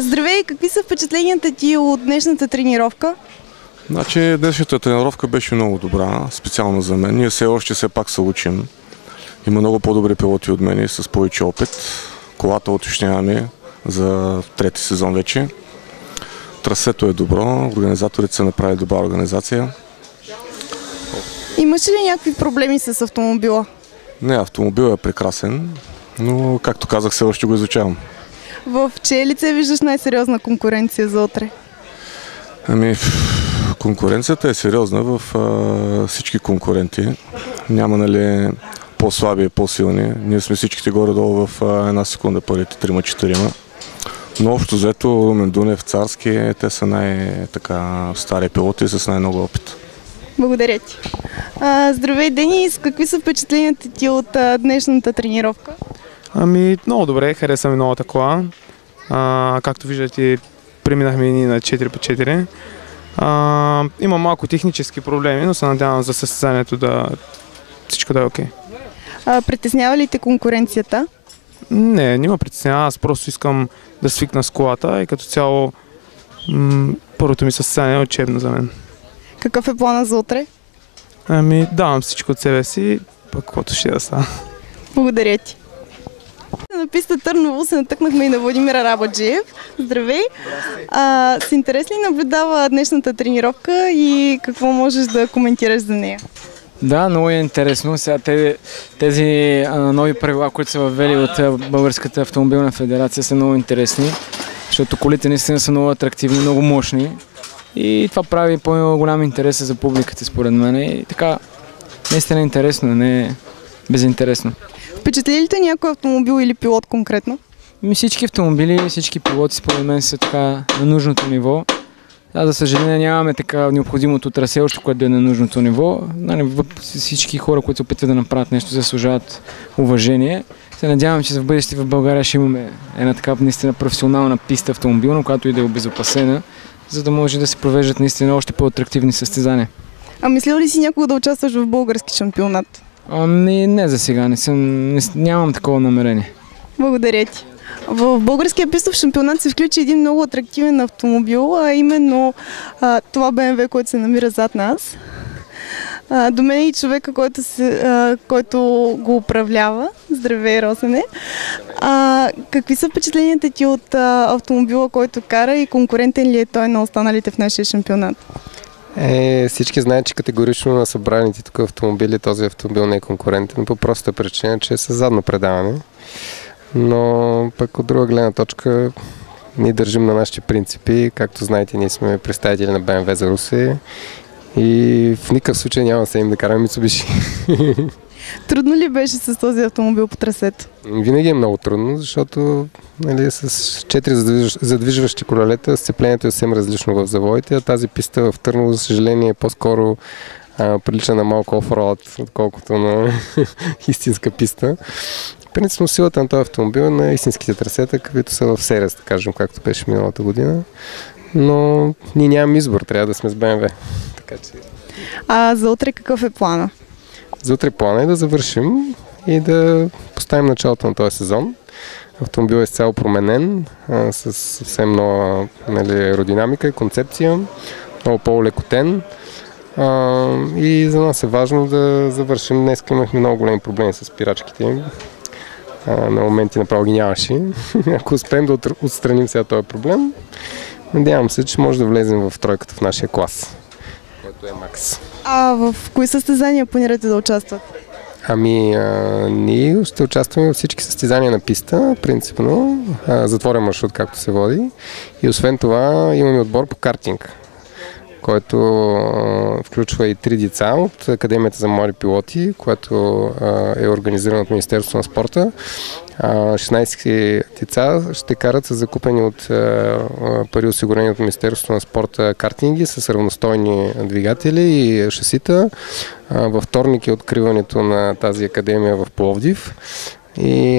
Здравей, какви са впечатленията ти от днешната тренировка? Значи днешната тренировка беше много добра, специално за мен. Ние все пак се учим. Има много по-добри пилоти от мен с повече опит. Колата уточняваме за трети сезон вече. Трасето е добро, организаторите са направили добра организация. Имаш ли някакви проблеми с автомобила? Не, автомобилът е прекрасен, но както казах, все още го изучавам. В чие лице виждаш най-сериозна конкуренция за утре? Конкуренцията е сериозна в всички конкуренти. Няма по-слаби и по-силни. Ние сме всичките горе-долу в една секунда първите 3-4. Но общо взето Румен Дунев, Царски, те са най-стари пилоти с най-много опит. Благодаря ти. Здравей, Денис! Какви са впечатленията ти от днешната тренировка? Много добре, харесваме новата кола. Както виждате, преминахме и на 4x4. Има малко технически проблеми, но се надявам за състезанието всичко да е окей. Притеснява ли те конкуренцията? Не ме притеснява. Аз просто искам да свикна с колата и като цяло първото ми състезание е учебно за мен. Какъв е плана за утре? Давам всичко от себе си, пък каквото ще да става. Благодаря ти. На писта Търново се натъкнахме и на Владимир Арабаджиев. Здравей! С интерес ли наблюдава днешната тренировка и какво можеш да коментираш за нея? Да, много е интересно. Сега тези нови правила, които са въвели от Българската автомобилна федерация, са много интересни, защото колите наистина са много атрактивни, много мощни и това прави по-голям интерес за публиката, според мен. И така, наистина е интересно, не е безинтересно. Впечатли ли те някой автомобил или пилот конкретно? Всички автомобили, всички пилоти според мен са така на нужното ниво. За съжаление нямаме така необходимото трасе, още което да е на нужното ниво. Всички хора, които се опитват да направят нещо, заслужават уважение. Се надявам, че в бъдеще в България ще имаме една така наистина професионална писта автомобилна, която и да е обезопасена, за да може да се провеждат наистина още по-атрактивни състезания. Мислил ли си някога да участваш в български шампионат? Не за сега, нямам такова намерение. Благодаря ти. В българския пистов шампионат се включи един много атрактивен автомобил, а именно това BMW, който се намира зад нас. До мен и човека, който го управлява. Здравей, Росене! Какви са впечатленията ти от автомобила, който кара и конкурентен ли е той на останалите в нашия шампионат? Всички знаят, че категорично на събраните тук автомобили този автомобил не е конкурентен по простата причина, че е с задно предаване. Но пък от друга гледна точка ние държим на нашите принципи. Както знаете, ние сме представители на BMW за Русе и в никакъв случай няма да се им да караме Mitsubishi. Трудно ли беше с този автомобил по трасето? Винаги е много трудно, защото с 4 задвижващи колелета сцеплението е съвсем различно в завоите, а тази писта в Търново, за съжаление, е по-скоро прилича на малко офроуд, отколкото на истинска писта. Принципно силата на този автомобил е на истинските трасета, каквито са в Серес, да кажем, както беше миналата година. Но ние нямаме избор, трябва да сме с BMW. Така че... За утре какъв е плана? За утре плана е да завършим и да поставим началото на този сезон. Автомобилът е изцяло променен, с съвсем нова аеродинамика и концепция, много по-лекотен. И за нас е важно да завършим. Днес имахме много големи проблеми с спирачките. На моменти направо ги нямаше. Ако успеем да отстраним сега този проблем, надявам се, че може да влезем в тройката в нашия клас, който е Макс. В кои състезания планирате да участват? Ние ще участваме във всички състезания на писта, принципно, затворен маршрут, както се води. И освен това имаме отбор по картинг, който включва и 3 деца от Академията за млади пилоти, която е организирана от Министерството на спорта. 16 деца ще карат с закупени от пари осигурени от Министерството на спорта картинги с равностойни двигатели и шасита. Във вторник е откриването на тази академия в Пловдив и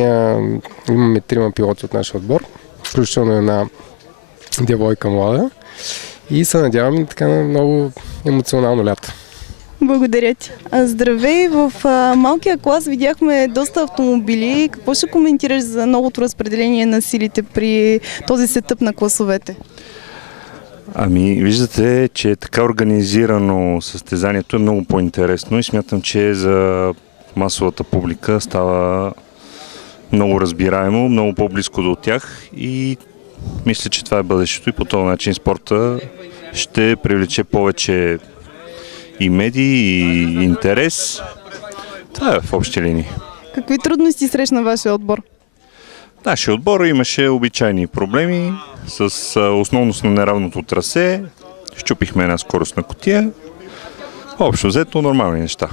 имаме 3 пилоти от нашия отбор, включително една девойка млада. И се надяваме така на много емоционално лято. Благодаря ти. Здравей, в малкия клас видяхме доста автомобили. Какво ще коментираш за новото разпределение на силите при този сетъп на класовете? Ами, виждате, че така организирано състезанието е много по-интересно и смятам, че за масовата публика става много разбираемо, много по-близко до тях и мисля, че това е бъдещето и по този начин спорта ще привлече повече и медии, и интерес. Това е в общи линии. Какви трудности срещна вашия отбор? Нашия отбор имаше обичайни проблеми с основност на неравното трасе. Щупихме една скоростна кутия. Общо взето нормални неща.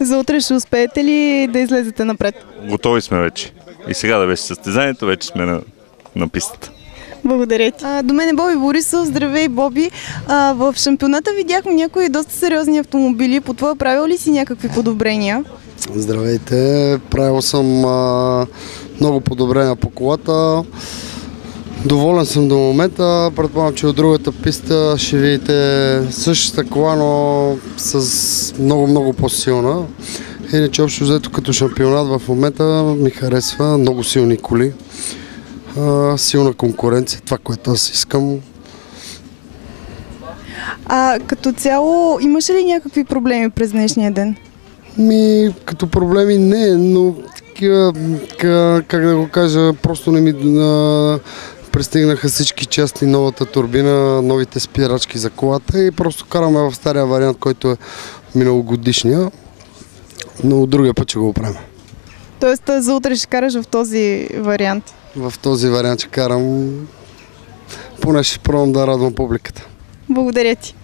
За утре ще успеете ли да излезете напред? Готови сме вече. И сега да беше състезанието, вече сме на пистата. Благодаря ти. До мен е Боби Борисов. Здравей, Боби. В шампионата видяхме някои доста сериозни автомобили. По това правил ли си някакви подобрения? Здравейте. Правил съм много подобрения по колата. Доволен съм до момента. Предполагам, че от другата писта ще видите същата кола, но с много по-силна. Иначе общо взето като шампионат в момента ми харесва. Много силни коли. Силна конкуренция. Това, което аз искам. Като цяло, имаше ли някакви проблеми през днешния ден? Като проблеми не, но такива, как да го кажа, просто не ми пристигнаха всички части, новата турбина, новите спирачки за колата и просто караме в стария вариант, който е миналогодишния, но другия път ще го оправим. Тоест за утре ще караш в този вариант? В този вариант ще карам, поне ще пробвам да радвам публиката. Благодаря ти.